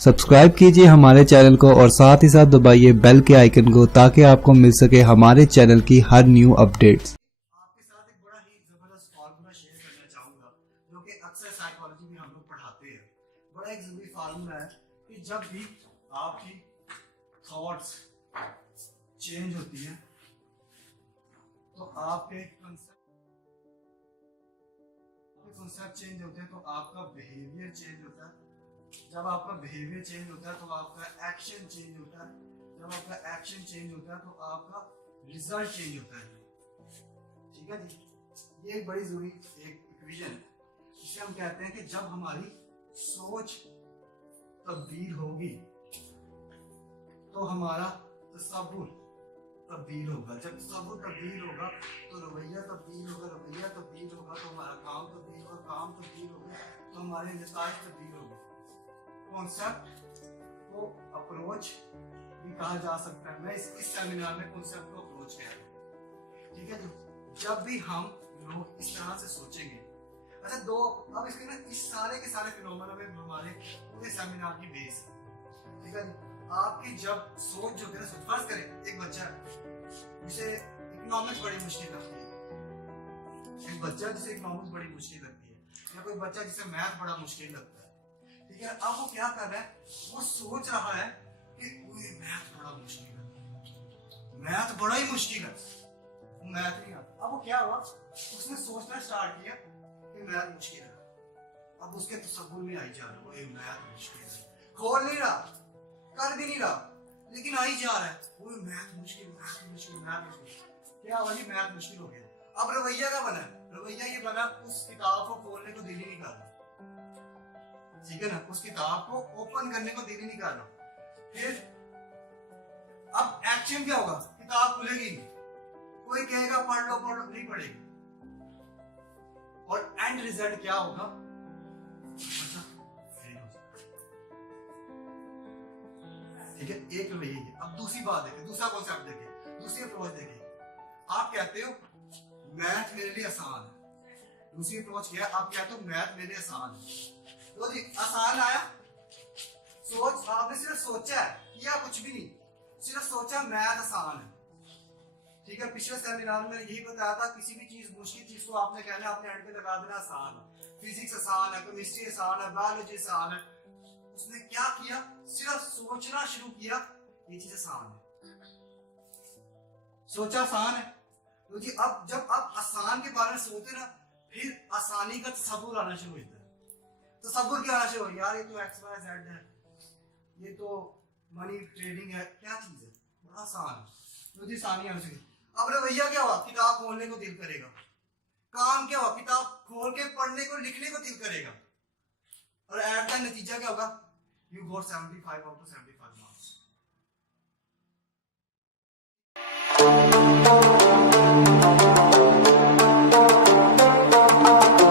Subscribe कीजिए हमारे channel को और साथ ही साथ दबाइए बेल के आइकन को ताकि आपको मिल सके हमारे चैनल की हर न्यू अपडेट्स। आपके साथ एक बड़ा ही जबरदस्त फार्मूला शेयर करना चाहूंगा जो कि अक्सर साइकोलॉजी में हम लोग पढ़ाते हैं। बड़ा एक जरूरी फार्मूला है कि जब भी आपकी थॉट्स चेंज होती है तो आपके कॉन्सेप्ट चेंज होते हैं, तो आपका बिहेवियर चेंज होता है। जब आपका बिहेवियर चेंज होता है तो आपका एक्शन चेंज होता है। जब आपका एक्शन चेंज होता है तो आपका रिजल्ट चेंज होता है। ठीक है जी, ये एक बड़ी जरूरी एक इक्वेशन है जिसे हम कहते हैं कि जब हमारी सोच तब्दील होगी तो हमारा तसव्वुर तब्दील होगा। जब तसव्वुर तब्दील होगा तो रवैया तब्दील होगा, रवैया तब्दील होगा तो हमारा काम तब्दील होगा, काम तब्दील होगा तो हमारे नताइज तब्दील होंगे। कॉन्सेप्ट को अप्रोच भी कहा जा सकता है। मैं इस सेमिनार में कॉन्सेप्ट को अप्रोच कह रहा हूँ। ठीक है जी, जब भी हम लोग इस तरह से सोचेंगे। अच्छा अब इसके ना इस सारे के सारे फिनोमेना में हमारे पूरे सेमिनार की बेस है। ठीक है जी, आपकी जब सोच जो है फर्ज करें एक बच्चा जिसे इकोनॉमिक्स बड़ी मुश्किल लगती है, एक बच्चा जिसे इकोनॉमिक्स बड़ी मुश्किल लगती है, या कोई बच्चा जिसे मैथ बड़ा मुश्किल लगता है। ठीक है, अब वो क्या कर रहा है, वो सोच रहा है कि मैथ बड़ा मुश्किल है, मैथ बड़ा ही मुश्किल है, मैथ नहीं आता। अब वो क्या हुआ, उसने सोचना स्टार्ट किया कि मैथ मुश्किल है। अब उसके तसव्वुर में आई जा रहा है वो मैथ मुश्किल है, खोल नहीं रहा, कर भी नहीं रहा, लेकिन आई जा रहा है वो मैथ मुश्किल, मैथ मुश्किल, मैथ मुश्किल। क्या वाली मैथ मुश्किल हो गया। अब रवैया का बना, रवैया ये बना उस किताब को खोलने को दिल ही नहीं कर रहा। ठीक है ना, उस किताब को ओपन करने को दिल ही नहीं कर रहा। फिर अब एक्शन क्या होगा, किताब खुलेगी, कोई कहेगा पढ़ लो, नहीं पढ़ेगी, और एंड रिजल्ट क्या होगा, ठीक है। एक रवैया है। अब दूसरी बात देखिए, दूसरा कॉन्सेप्ट देखिए, दूसरी अप्रोच देखिए। आप कहते हो मैथ मेरे लिए आसान है। दूसरी अप्रोच क्या है, आप कहते हो मैथ मेरे लिए आसान है। तो जी आसान आया, सोच आपने सिर्फ सोचा है, किया कुछ भी नहीं, सिर्फ सोचा मैथ आसान है। ठीक है, पिछले सेमिनार में यही बताया था, किसी भी चीज मुश्किल चीज को आपने कहना, आपने एंड पे लगा देना आसान है। फिजिक्स आसान है, केमिस्ट्री आसान है, बायोलॉजी आसान है। उसने क्या किया, सिर्फ सोचना शुरू किया, ये चीज आसान है, सोचा आसान है। तो जी अब जब आप आसान के बारे में सोचते ना, फिर आसानी का तसव्वुर आना शुरू होता है। तसव्वुर क्या आना शुरू हो, यार ये तो एक्स वाई जेड है, ये तो मनी ट्रेडिंग है, क्या चीज है, बड़ा आसान है। तो जी आसानी आना शुरू। अब रवैया क्या हुआ, किताब खोलने को दिल करेगा। काम क्या हुआ, किताब खोल के पढ़ने को, लिखने को दिल करेगा, और एट द नतीजा क्या होगा, you got 75 out of 75 marks।